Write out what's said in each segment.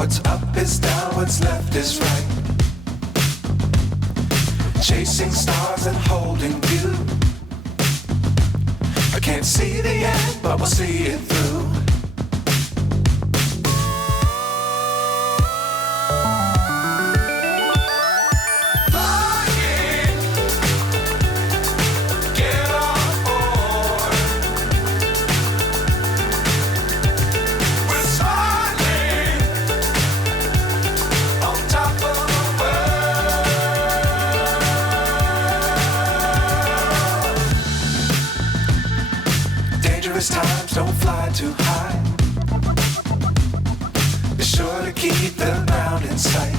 What's up is down, what's left is right. Chasing stars and holding you. I can't see the end, but we'll see it through. Times don't fly too high. Be sure to keep the ground in sight.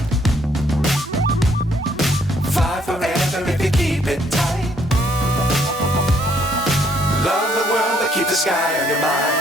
Fly forever if you keep it tight. Love the world but keep the sky on your mind.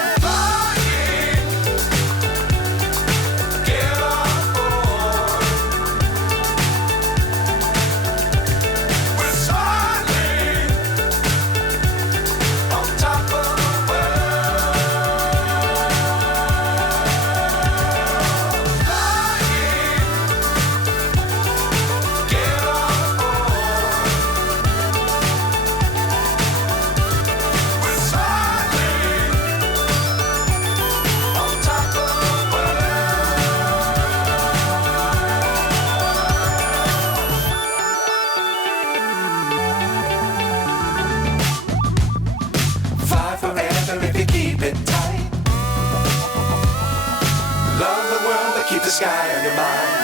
Keep the sky on your mind.